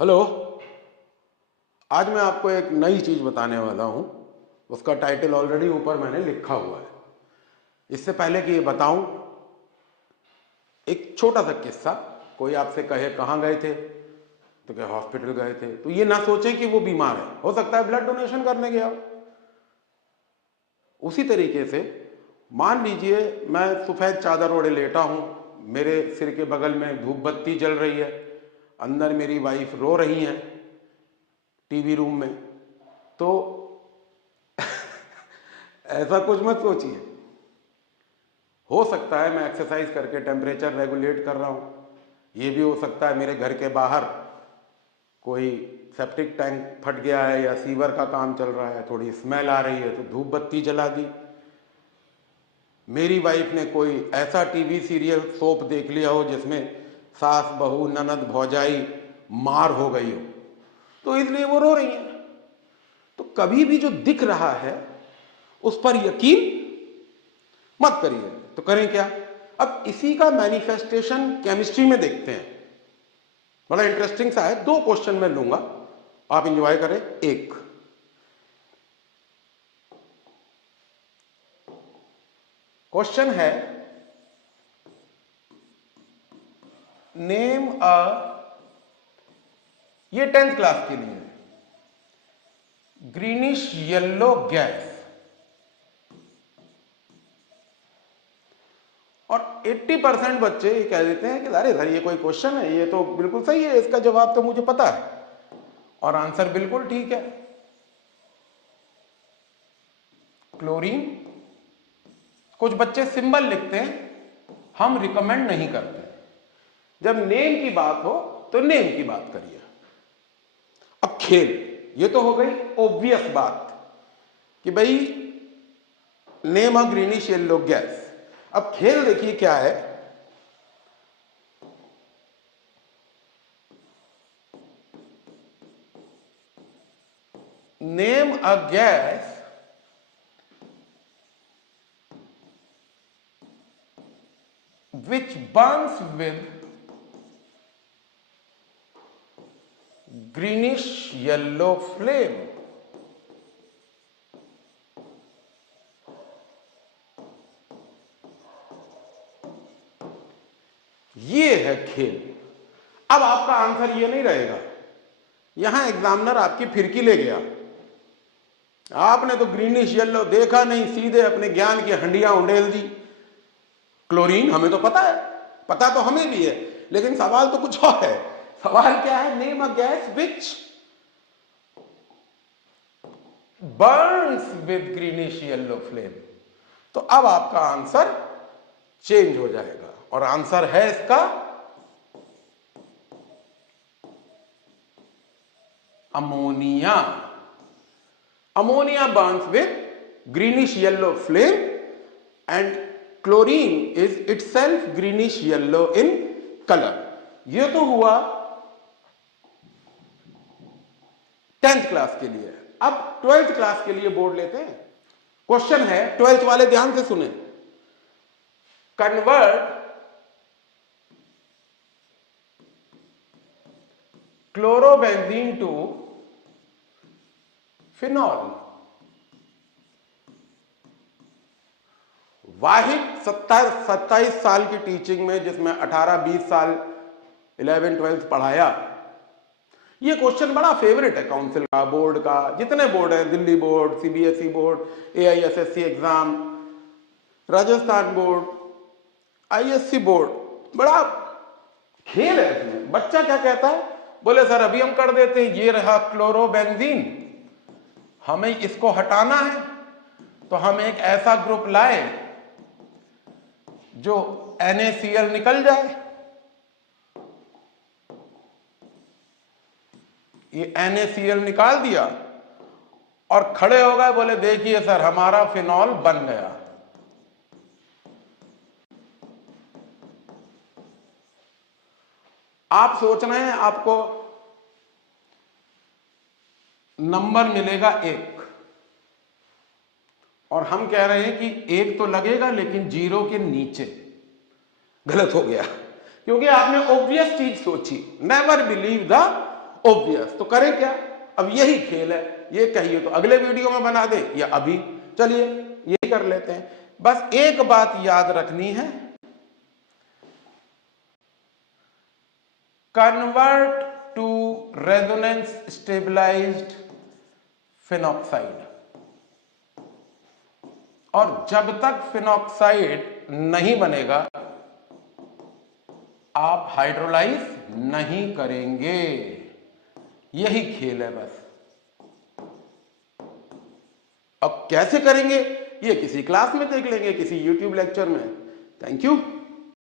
Hello. आज मैं आपको एक नई चीज बताने वाला हूं। उसका टाइटल ऑलरेडी ऊपर मैंने लिखा हुआ है। इससे पहले कि ये बताऊं, एक छोटा सा किस्सा। कोई आपसे कहे कहाँ गए थे, तो क्या हॉस्पिटल गए थे, तो ये ना सोचें कि वो बीमार है, हो सकता है ब्लड डोनेशन करने गया हो। उसी तरीके से मान लीजिए मैं सफेद चादर ओढ़े लेटा हूं, मेरे सिर के बगल में धूप बत्ती जल रही है, अंदर मेरी वाइफ रो रही है टीवी रूम में, तो ऐसा कुछ मत सोचिए। हो सकता है मैं एक्सरसाइज करके टेम्परेचर रेगुलेट कर रहा हूं, ये भी हो सकता है मेरे घर के बाहर कोई सेप्टिक टैंक फट गया है या सीवर का काम चल रहा है, थोड़ी स्मेल आ रही है तो धूप बत्ती जला दी। मेरी वाइफ ने कोई ऐसा टीवी सीरियल सोप देख लिया हो जिसमें सास बहू ननद भौजाई मार हो गई हो, तो इसलिए वो रो रही है। तो कभी भी जो दिख रहा है उस पर यकीन मत करिए। तो करें क्या? अब इसी का मैनिफेस्टेशन केमिस्ट्री में देखते हैं। बड़ा इंटरेस्टिंग सा है। 2 क्वेश्चन मैं लूंगा, आप इंजॉय करें। एक क्वेश्चन है, नेम अ, ये 10th क्लास के लिए, ग्रीनिश येलो गैस। और 80% बच्चे ये कह देते हैं कि अरे सर ये कोई क्वेश्चन है, ये तो बिल्कुल सही है, इसका जवाब तो मुझे पता है। और आंसर बिल्कुल ठीक है, क्लोरीन। कुछ बच्चे सिंबल लिखते हैं, हम रिकमेंड नहीं करते। जब नेम की बात हो तो नेम की बात करिए। अब खेल, ये तो हो गई ऑब्वियस बात कि भाई नेम अ ग्रीनिश येलो गैस। अब खेल देखिए क्या है। Name a gas which burns with greenish yellow flame। ये है खेल। अब आपका आंसर ये नहीं रहेगा, यहां एग्जामिनर आपकी फिरकी ले गया, आपने तो ग्रीनिश येलो देखा नहीं, सीधे अपने ज्ञान की हंडियां उंडेल दी। क्लोरीन हमें तो पता है, पता तो हमें भी है, लेकिन सवाल तो कुछ और है। सवाल क्या है? Name a gas which Burns with greenish yellow flame. तो अब आपका आंसर चेंज हो जाएगा, और आंसर है इसका ammonia. Ammonia Burns with greenish yellow flame and chlorine is itself greenish yellow in colour. ये तो हुआ 10th क्लास के लिए। अब 12th क्लास के लिए बोर्ड लेते हैं। क्वेश्चन है, 12th वाले ध्यान से सुने, कन्वर्ट क्लोरोबेंजीन टू फिनॉल। वाहिद 27 साल की टीचिंग में, जिसमें 18-20 साल 11th-12th पढ़ाया, ये क्वेश्चन बड़ा फेवरेट है काउंसिल का, बोर्ड का, जितने बोर्ड है, Delhi board, CBSE board, AISSC exam, Rajasthan board, ISC board. बड़ा खेल है इसमें। बच्चा क्या कहता है, बोले सर अभी हम कर देते हैं, ये रहा क्लोरोबेंजीन, हमें इसको हटाना है, तो हम एक ऐसा ग्रुप लाए जो NaCl निकल जाए। ये NaCl निकाल दिया और खड़े हो गए, बोले देखिए सर हमारा फिनॉल बन गया। आप सोच रहे हैं आपको नंबर मिलेगा 1, और हम कह रहे हैं कि 1 तो लगेगा लेकिन 0 के नीचे। गलत हो गया, क्योंकि आपने ऑब्वियस चीज सोची। Never believe the obvious. तो करें क्या, अब यही खेल है, ये कहिए तो अगले वीडियो में बना दे या अभी, चलिए यही कर लेते हैं। बस एक बात याद रखनी है, convert to resonance stabilized phenoxide, और जब तक फिनॉक्साइड नहीं बनेगा आप हाइड्रोलाइज नहीं करेंगे। यही खेल है बस। अब कैसे करेंगे ये किसी क्लास में देख लेंगे, किसी यूट्यूब लेक्चर में। Thank you.